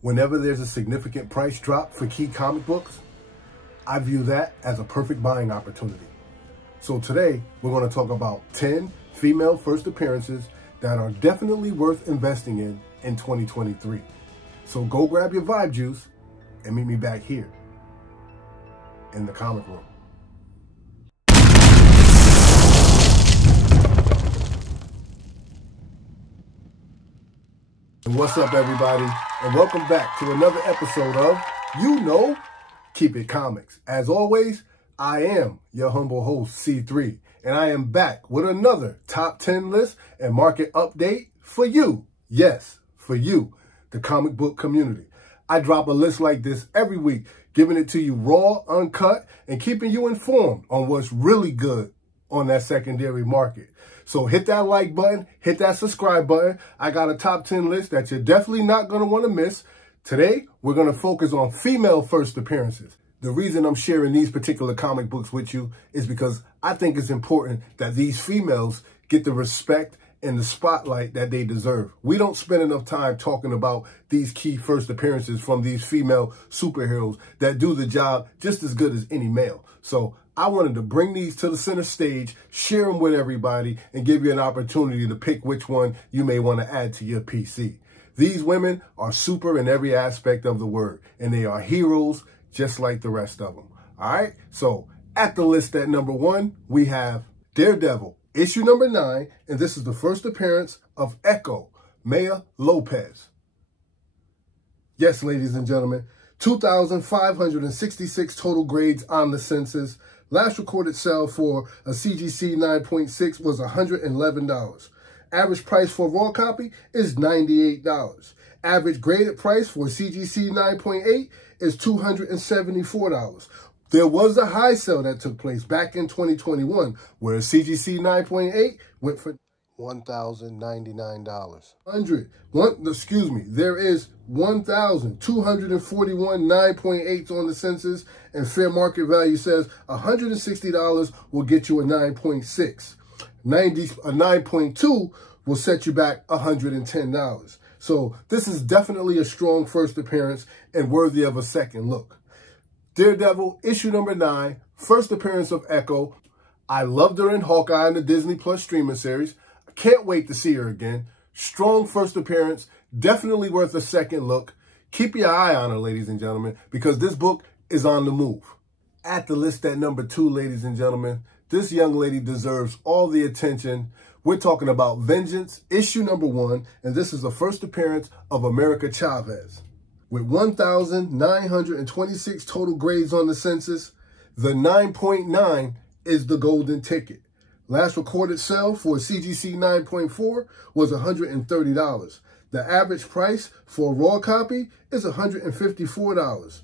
Whenever there's a significant price drop for key comic books, I view that as a perfect buying opportunity. So today, we're going to talk about 10 female first appearances that are definitely worth investing in 2023. So go grab your vibe juice and meet me back here in the comic room. And what's up, everybody? And welcome back to another episode of, Keep It Comics. As always, I am your humble host, C3, and I am back with another top 10 list and market update for you. Yes, for you, the comic book community. I drop a list like this every week, giving it to you raw, uncut, and keeping you informed on what's really good on that secondary market. So hit that like button, hit that subscribe button. I got a top 10 list that you're definitely not going to want to miss. Today, we're going to focus on female first appearances. The reason I'm sharing these particular comic books with you is because I think it's important that these females get the respect and the spotlight that they deserve. We don't spend enough time talking about these key first appearances from these female superheroes that do the job just as good as any male. So I wanted to bring these to the center stage, share them with everybody, and give you an opportunity to pick which one you may want to add to your PC. These women are super in every aspect of the word, and they are heroes just like the rest of them. All right? So at the list at number 1, we have Daredevil, issue number 9, and this is the first appearance of Echo, Maya Lopez. Yes, ladies and gentlemen, 2,566 total grades on the census. Last recorded sale for a CGC 9.6 was $111. Average price for a raw copy is $98. Average graded price for a CGC 9.8 is $274. There was a high sale that took place back in 2021 where a CGC 9.8 went for $1,099. There is 1,241 9.8s on the census, and fair market value says $160 will get you a 9.6. A 9.2 will set you back $110. So this is definitely a strong first appearance and worthy of a second look. Daredevil, issue number 9, first appearance of Echo. I loved her in Hawkeye in the Disney Plus streaming series. I can't wait to see her again. Strong first appearance, definitely worth a second look. Keep your eye on her, ladies and gentlemen, because this book is on the move. At the list at number 2, ladies and gentlemen, this young lady deserves all the attention. We're talking about Vengeance, issue number 1, and this is the first appearance of America Chavez. With 1,926 total grades on the census, the 9.9 is the golden ticket. Last recorded sale for a CGC 9.4 was $130. The average price for a raw copy is $154.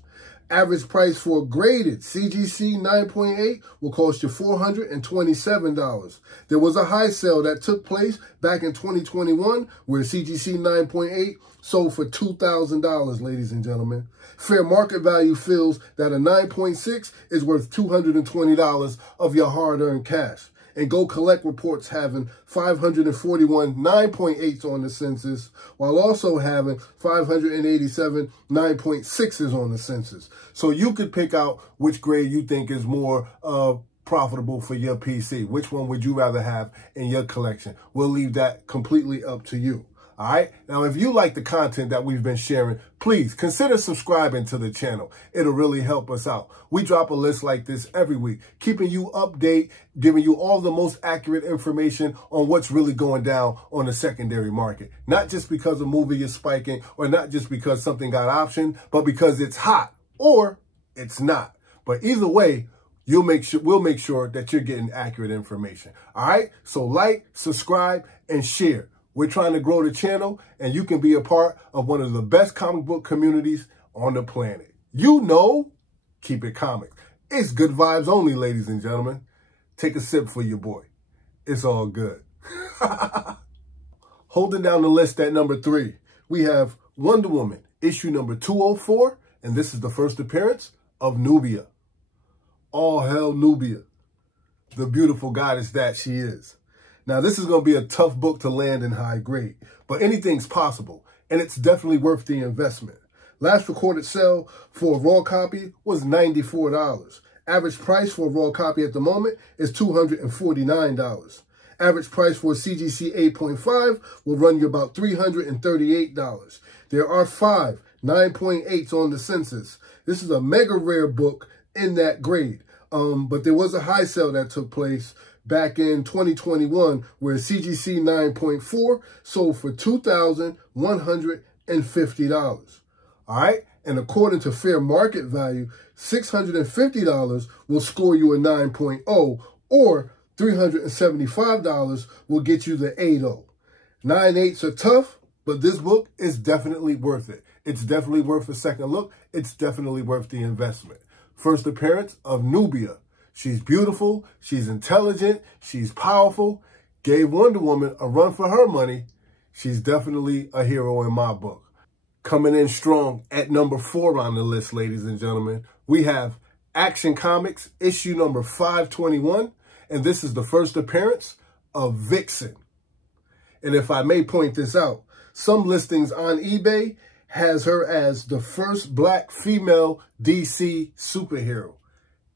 Average price for a graded CGC 9.8 will cost you $427. There was a high sale that took place back in 2021 where CGC 9.8 sold for $2,000, ladies and gentlemen. Fair market value feels that a 9.6 is worth $220 of your hard-earned cash. And Go Collect reports having 541 9.8s on the census, while also having 587 9.6s on the census. So you could pick out which grade you think is more profitable for your PC. Which one would you rather have in your collection? We'll leave that completely up to you. All right. Now, if you like the content that we've been sharing, please consider subscribing to the channel. It'll really help us out. We drop a list like this every week, keeping you updated, giving you all the most accurate information on what's really going down on the secondary market. Not just because a movie is spiking or not just because something got optioned, but because it's hot or it's not. But either way, we'll make sure that you're getting accurate information. All right. So like, subscribe, and share. We're trying to grow the channel, and you can be a part of one of the best comic book communities on the planet. Keep it comics. It's good vibes only, ladies and gentlemen. Take a sip for your boy. It's all good. Holding down the list at number 3, we have Wonder Woman, issue number 204, and this is the first appearance of Nubia. All hail Nubia, the beautiful goddess that she is. Now, this is going to be a tough book to land in high grade, but anything's possible, and it's definitely worth the investment. Last recorded sale for a raw copy was $94. Average price for a raw copy at the moment is $249. Average price for a CGC 8.5 will run you about $338. There are 5 9.8s on the census. This is a mega rare book in that grade. But there was a high sale that took place back in 2021 where CGC 9.4 sold for $2,150. All right. And according to fair market value, $650 will score you a 9.0, or $375 will get you the 8.0. 9.8s are tough, but this book is definitely worth it. It's definitely worth a second look. It's definitely worth the investment. First appearance of Nubia. She's beautiful. She's intelligent. She's powerful. Gave Wonder Woman a run for her money. She's definitely a hero in my book. Coming in strong at number 4 on the list, ladies and gentlemen, we have Action Comics issue number 521. And this is the first appearance of Vixen. And if I may point this out, some listings on eBay has her as the first black female DC superhero,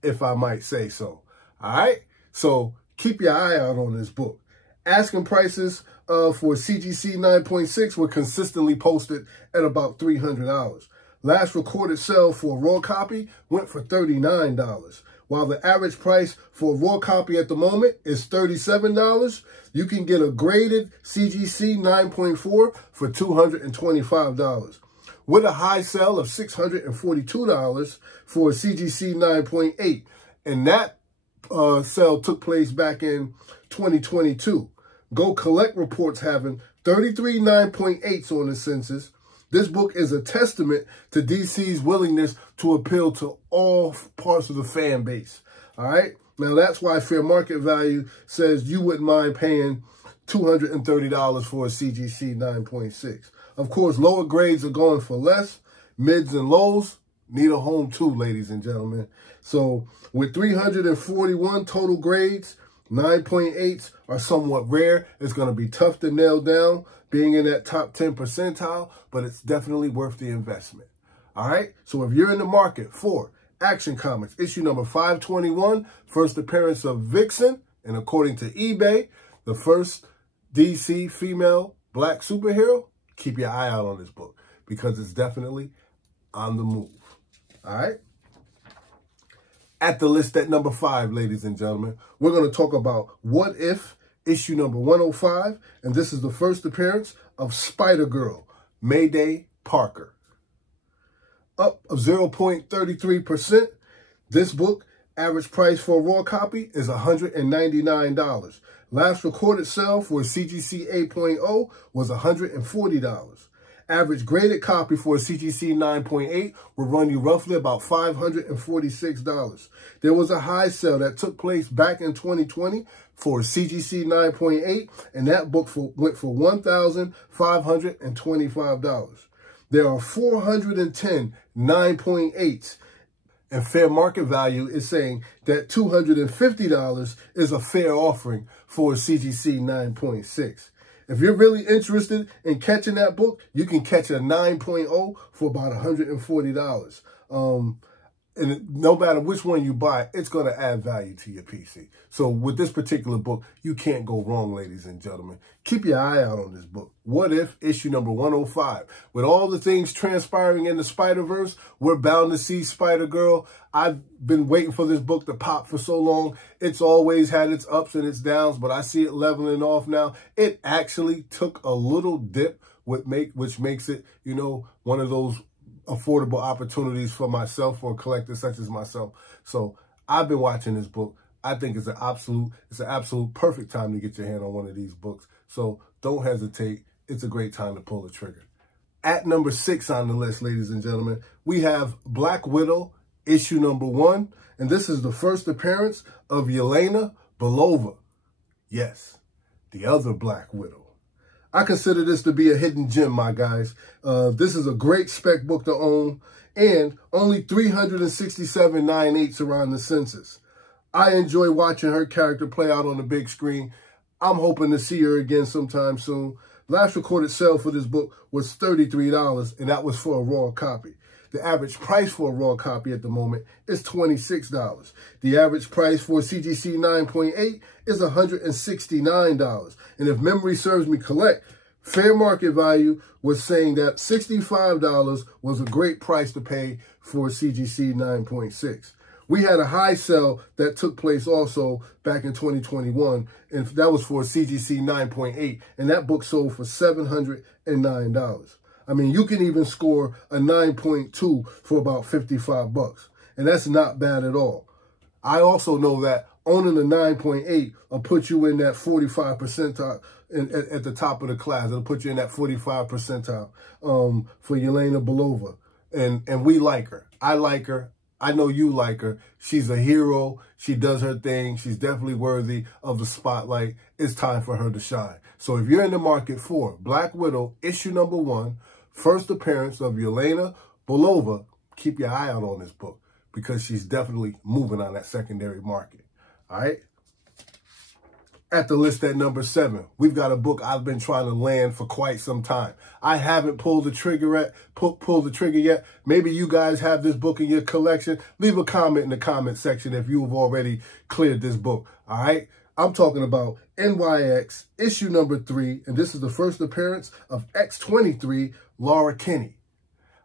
if I might say so. All right? So keep your eye out on this book. Asking prices for CGC 9.6 were consistently posted at about $300. Last recorded sale for a raw copy went for $39. While the average price for a raw copy at the moment is $37, you can get a graded CGC 9.4 for $225. With a high sale of $642 for a CGC 9.8. And that sale took place back in 2022. Go Collect reports having 33 9.8s on the census. This book is a testament to DC's willingness to appeal to all parts of the fan base. All right? Now, that's why fair market value says you wouldn't mind paying $230 for a CGC 9.6. Of course, lower grades are going for less. Mids and lows need a home too, ladies and gentlemen. So with 341 total grades, 9.8s are somewhat rare. It's going to be tough to nail down being in that top 10 percentile, but it's definitely worth the investment. All right? So if you're in the market for Action Comics, issue number 521, first appearance of Vixen, and according to eBay, the first DC female black superhero, keep your eye out on this book because it's definitely on the move. All right? At the list at number 5, ladies and gentlemen, we're going to talk about What If, issue number 105, and this is the first appearance of Spider-Girl, Mayday Parker. Up of 0.33%. This book, average price for a raw copy is $199. Last recorded sale for a CGC 8.0 was $140. Average graded copy for a CGC 9.8 will run you roughly about $546. There was a high sale that took place back in 2020 for a CGC 9.8, and that book went for $1,525. There are 410 9.8s, and fair market value is saying that $250 is a fair offering for a CGC 9.6. If you're really interested in catching that book, you can catch a 9.0 for about $140. And no matter which one you buy, it's going to add value to your PC. So with this particular book, you can't go wrong, ladies and gentlemen. Keep your eye out on this book. What If, issue number 105. With all the things transpiring in the Spider-Verse, we're bound to see Spider-Girl. I've been waiting for this book to pop for so long. It's always had its ups and its downs, but I see it leveling off now. It actually took a little dip, which makes it, you know, one of those affordable opportunities for myself, for a collector such as myself. So I've been watching this book. I think it's an absolute perfect time to get your hand on one of these books. So don't hesitate. It's a great time to pull the trigger. At number 6 on the list, ladies and gentlemen, we have Black Widow, issue number 1. And this is the first appearance of Yelena Belova. Yes, the other Black Widow. I consider this to be a hidden gem, my guys. This is a great spec book to own, and only 367 9/8 around the census. I enjoy watching her character play out on the big screen. I'm hoping to see her again sometime soon. Last recorded sale for this book was $33, and that was for a raw copy. The average price for a raw copy at the moment is $26. The average price for CGC 9.8 is $169. And if memory serves me correct, fair market value was saying that $65 was a great price to pay for CGC 9.6. We had a high sell that took place also back in 2021, and that was for CGC 9.8, and that book sold for $709. I mean, you can even score a 9.2 for about 55 bucks, and that's not bad at all. I also know that owning a 9.8 will put you in that 45 percentile at the top of the class. It'll put you in that 45 percentile for Yelena Belova, and we like her. I like her. I know you like her. She's a hero. She does her thing. She's definitely worthy of the spotlight. It's time for her to shine. So if you're in the market for Black Widow, issue number 1, first appearance of Yelena Belova, keep your eye out on this book because she's definitely moving on that secondary market. All right? At the list at number 7, we've got a book I've been trying to land for quite some time. I haven't pulled the trigger yet. Maybe you guys have this book in your collection. Leave a comment in the comment section if you have already cleared this book. All right? I'm talking about NYX issue number 3, and this is the first appearance of X-23, Laura Kinney.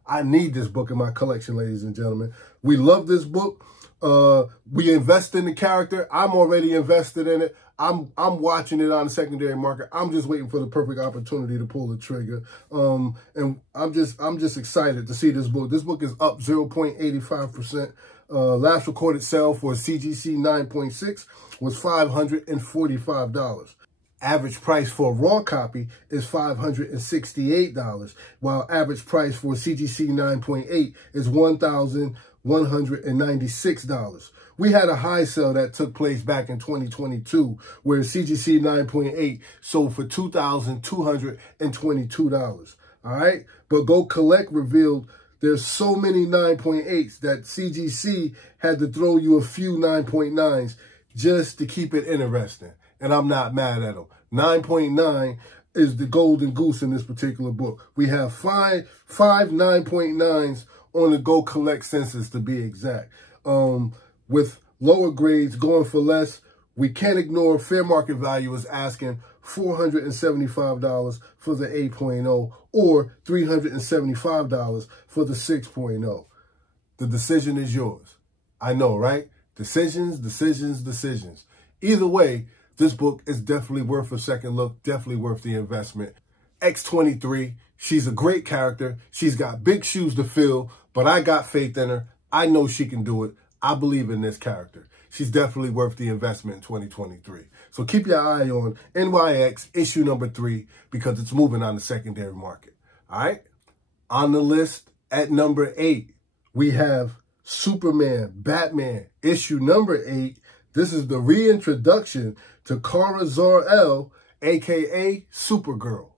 I need this book in my collection, ladies and gentlemen. We love this book. We invest in the character. I'm already invested in it. I'm watching it on the secondary market. I'm just waiting for the perfect opportunity to pull the trigger. And I'm just excited to see this book. This book is up 0.85%. Last recorded sale for CGC 9.6 was $545. Average price for a raw copy is $568, while average price for CGC 9.8 is $1,196. We had a high sale that took place back in 2022 where CGC 9.8 sold for $2,222. All right? But Go Collect revealed there's so many 9.8s that CGC had to throw you a few 9.9s just to keep it interesting. And I'm not mad at them. 9.9 is the golden goose in this particular book. We have five 9.9s on the Go Collect census to be exact. With lower grades going for less, we can't ignore fair market value is asking $475 for the 8.0 or $375 for the 6.0. The decision is yours. I know, right? Decisions, decisions, decisions. Either way, this book is definitely worth a second look, definitely worth the investment. X-23, she's a great character. She's got big shoes to fill, but I got faith in her. I know she can do it. I believe in this character. She's definitely worth the investment in 2023. So keep your eye on NYX issue number 3 because it's moving on the secondary market. All right? On the list at number 8, we have Superman, Batman, issue number 8. This is the reintroduction to Kara Zor-El, a.k.a. Supergirl.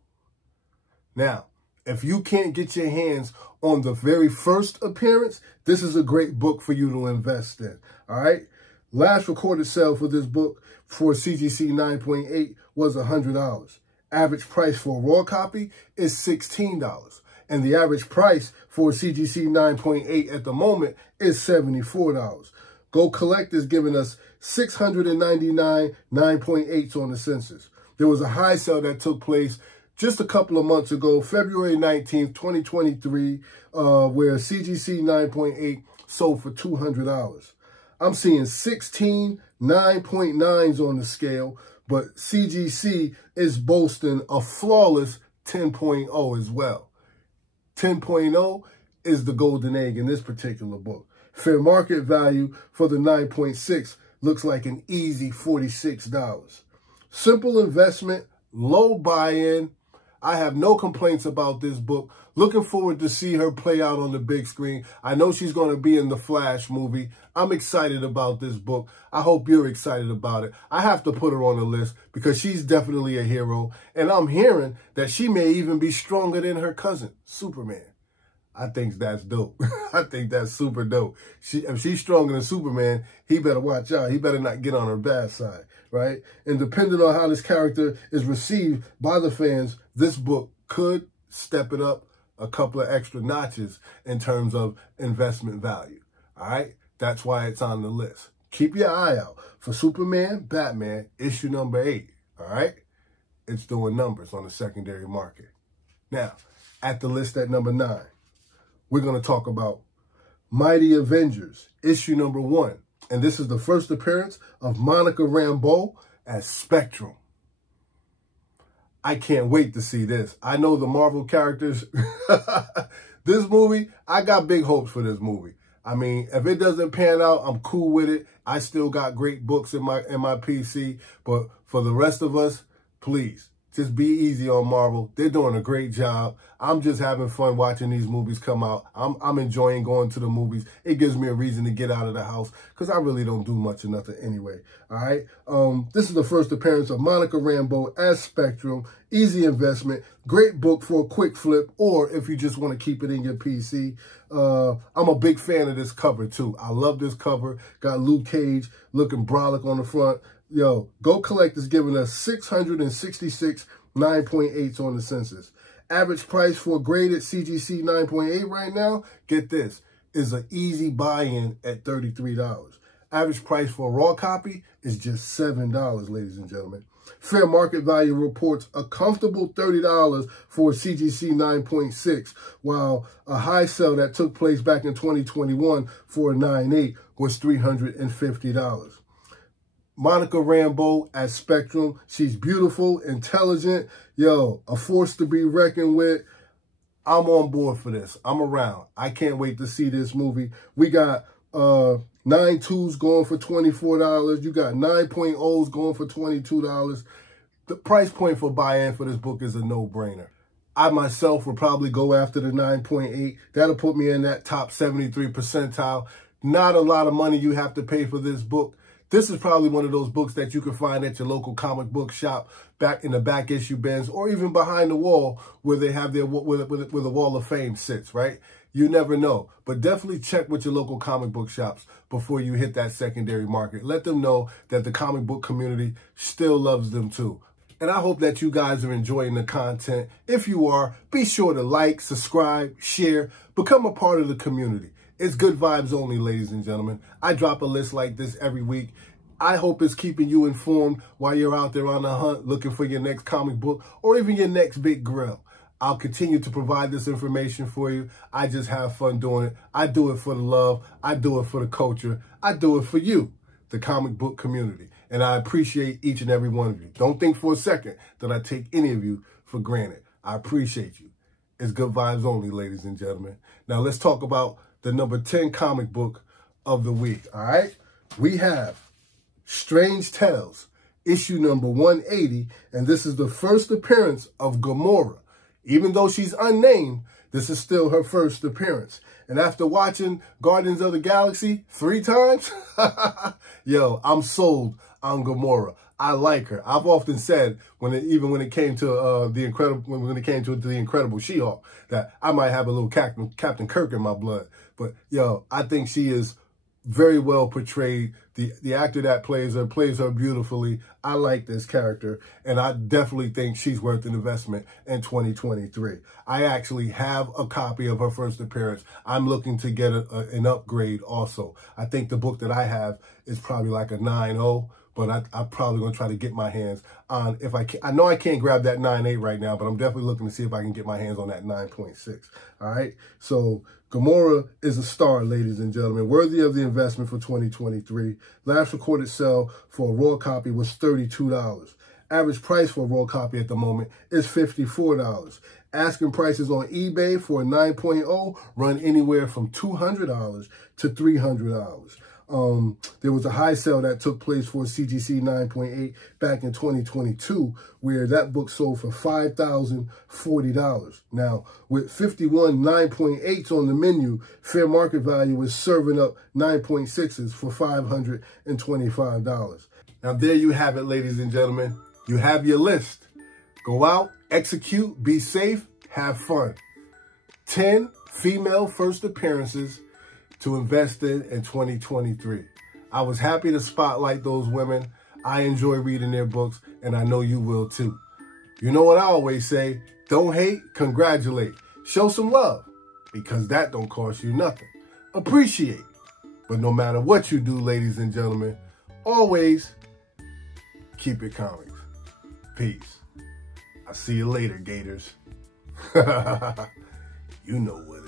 Now, if you can't get your hands on the very first appearance, this is a great book for you to invest in, all right? Last recorded sale for this book for CGC 9.8 was $100. Average price for a raw copy is $16. And the average price for CGC 9.8 at the moment is $74. Go Collect is giving us 699 9.8s on the census. There was a high sale that took place just a couple of months ago, February 19th, 2023, where CGC 9.8 sold for $200. I'm seeing 16 9.9s on the scale, but CGC is boasting a flawless 10.0 as well. 10.0 is the golden egg in this particular book. Fair market value for the 9.6 looks like an easy $46. Simple investment, low buy-in. I have no complaints about this book. Looking forward to see her play out on the big screen. I know she's going to be in the Flash movie. I'm excited about this book. I hope you're excited about it. I have to put her on the list because she's definitely a hero. And I'm hearing that she may even be stronger than her cousin, Superman. I think that's dope. I think that's super dope. If she's stronger than Superman, he better watch out. He better not get on her bad side, right? And depending on how this character is received by the fans, this book could step it up a couple of extra notches in terms of investment value, all right? That's why it's on the list. Keep your eye out for Superman, Batman, issue number 8, all right? It's doing numbers on the secondary market. Now, at the list at number 9, we're going to talk about Mighty Avengers, issue number 1. And this is the first appearance of Monica Rambeau as Spectrum. I can't wait to see this. I know the Marvel characters. This movie, I got big hopes for this movie. I mean, if it doesn't pan out, I'm cool with it. I still got great books in my PC. But for the rest of us, please, just be easy on Marvel. They're doing a great job. I'm just having fun watching these movies come out. I'm enjoying going to the movies. It gives me a reason to get out of the house because I really don't do much of nothing anyway. All right. This is the first appearance of Monica Rambeau as Spectrum. Easy investment. Great book for a quick flip, or if you just want to keep it in your PC. I'm a big fan of this cover too. I love this cover. Got Luke Cage looking brolic on the front. Yo, Go Collect is giving us 666 9.8s on the census. Average price for a graded CGC 9.8 right now, get this, is an easy buy-in at $33. Average price for a raw copy is just $7, ladies and gentlemen. Fair market value reports a comfortable $30 for a CGC 9.6, while a high sell that took place back in 2021 for a 9.8 was $350. Monica Rambeau as Spectrum. She's beautiful, intelligent, yo, a force to be reckoned with. I'm on board for this. I'm around. I can't wait to see this movie. We got 9.2s going for $24. You got 9.0s going for $22. The price point for buy-in for this book is a no-brainer. I myself would probably go after the 9.8. That'll put me in that top 73 percentile. Not a lot of money you have to pay for this book. This is probably one of those books that you can find at your local comic book shop, back in the back issue bins, or even behind the wall where they have their where the Wall of Fame sits, right? You never know. But definitely check with your local comic book shops before you hit that secondary market. Let them know that the comic book community still loves them too. And I hope that you guys are enjoying the content. If you are, be sure to like, subscribe, share, become a part of the community. It's good vibes only, ladies and gentlemen. I drop a list like this every week. I hope it's keeping you informed while you're out there on the hunt looking for your next comic book or even your next big grill. I'll continue to provide this information for you. I just have fun doing it. I do it for the love. I do it for the culture. I do it for you, the comic book community. And I appreciate each and every one of you. Don't think for a second that I take any of you for granted. I appreciate you. It's good vibes only, ladies and gentlemen. Now let's talk about the number 10 comic book of the week, all right? We have Strange Tales, issue number 180, and this is the first appearance of Gamora. Even though she's unnamed, this is still her first appearance. And after watching Guardians of the Galaxy 3 times, yo, I'm sold on Gamora. I like her. I've often said when it came to the Incredible She-Hulk that I might have a little Captain Kirk in my blood. But yo, I think she is very well portrayed. The actor that plays her beautifully. I like this character, and I definitely think she's worth an investment in 2023. I actually have a copy of her first appearance. I'm looking to get an upgrade also. I think the book that I have is probably like a 9.0. But I'm probably going to try to get my hands on, if I can. I know I can't grab that 9.8 right now, but I'm definitely looking to see if I can get my hands on that 9.6. All right. So Gamora is a star, ladies and gentlemen, worthy of the investment for 2023. Last recorded sale for a raw copy was $32. Average price for a raw copy at the moment is $54. Asking prices on eBay for a 9.0 run anywhere from $200 to $300. There was a high sale that took place for CGC 9.8 back in 2022, where that book sold for $5,040. Now, with 51 9.8s on the menu, fair market value is serving up 9.6s for $525. Now, there you have it, ladies and gentlemen. You have your list. Go out, execute, be safe, have fun. 10 female first appearances to invest in 2023. I was happy to spotlight those women. I enjoy reading their books, and I know you will too. You know what I always say, don't hate, congratulate. Show some love, because that don't cost you nothing. Appreciate. But no matter what you do, ladies and gentlemen, always keep it comics. Peace. I'll see you later, Gators. You know what